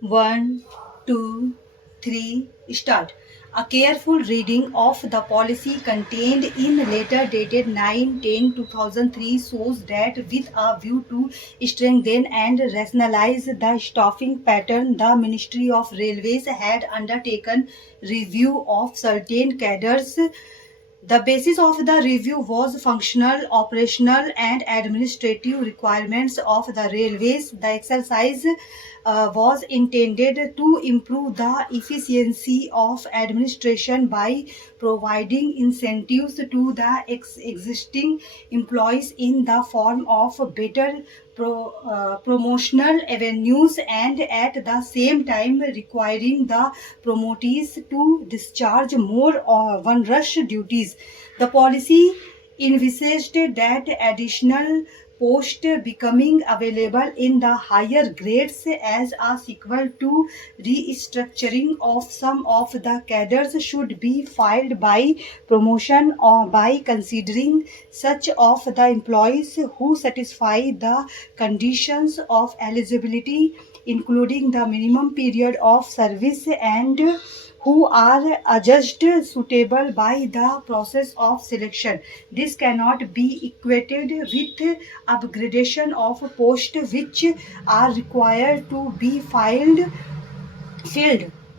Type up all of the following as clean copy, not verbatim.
One, two, three, start. A careful reading of the policy contained in letter dated 9-10-2003 shows that with a view to strengthen and rationalize the staffing pattern, the Ministry of Railways had undertaken review of certain cadres. The basis of the review was functional, operational, and administrative requirements of the railways. The exercise was intended to improve the efficiency of administration by providing incentives to the existing employees in the form of better promotional avenues and at the same time requiring the promotees to discharge more one-rush duties. The policy envisaged that additional post becoming available in the higher grades as a sequel to restructuring of some of the cadres should be filed by promotion or by considering such of the employees who satisfy the conditions of eligibility, including the minimum period of service and who are adjudged suitable by the process of selection. This cannot be equated with upgradation of posts which are required to be filled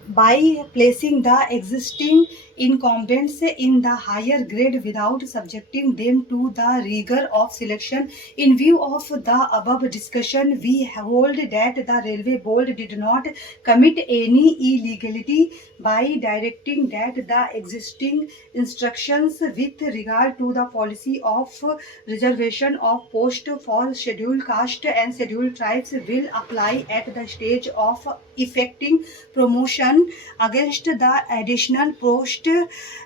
by placing the existing incumbents in the higher grade without subjecting them to the rigor of selection. In view of the above discussion, we hold that the Railway Board did not commit any illegality by directing that the existing instructions with regard to the policy of reservation of post for scheduled caste and scheduled tribes will apply at the stage of effecting promotion against the additional post,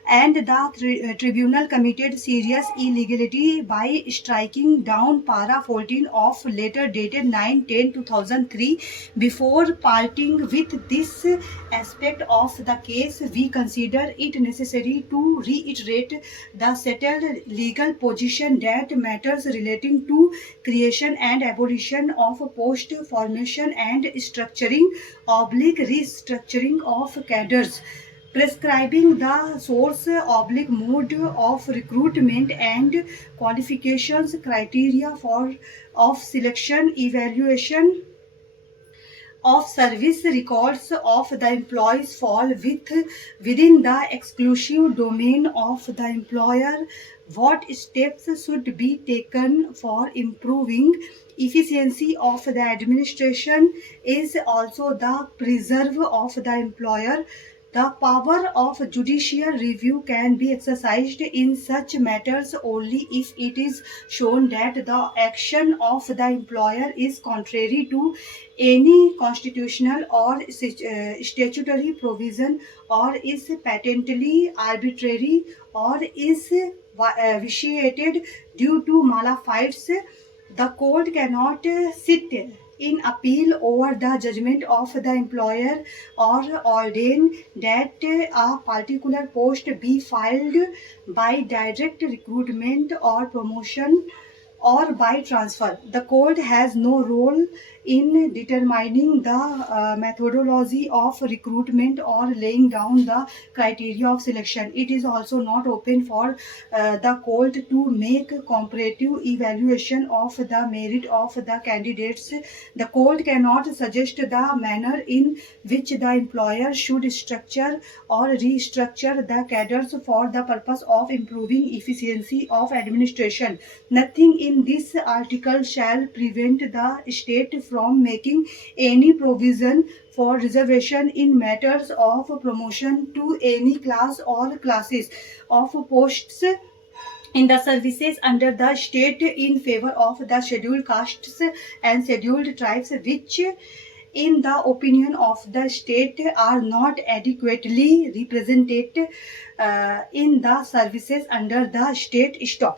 and the tribunal committed serious illegality by striking down para 14 of letter dated 9-10-2003. Before parting with this aspect of the case, we consider it necessary to reiterate the settled legal position that matters relating to creation and abolition of post formation and structuring oblique restructuring of cadres, prescribing the source oblique mode of recruitment and qualifications criteria for of selection, evaluation of service records of the employees fall within the exclusive domain of the employer. What steps should be taken for improving efficiency of the administration is also the preserve of the employer. The power of judicial review can be exercised in such matters only if it is shown that the action of the employer is contrary to any constitutional or statutory provision, or is patently arbitrary, or is vitiated due to malafide. The court cannot sit in appeal over the judgment of the employer or ordain that a particular post be filled by direct recruitment or promotion or by transfer. The court has no role in determining the methodology of recruitment or laying down the criteria of selection. It is also not open for the court to make comparative evaluation of the merit of the candidates. The court cannot suggest the manner in which the employer should structure or restructure the cadres for the purpose of improving efficiency of administration. Nothing in this article shall prevent the state from making any provision for reservation in matters of promotion to any class or classes of posts in the services under the state in favor of the scheduled castes and scheduled tribes which in the opinion of the state are not adequately represented in the services under the state stock.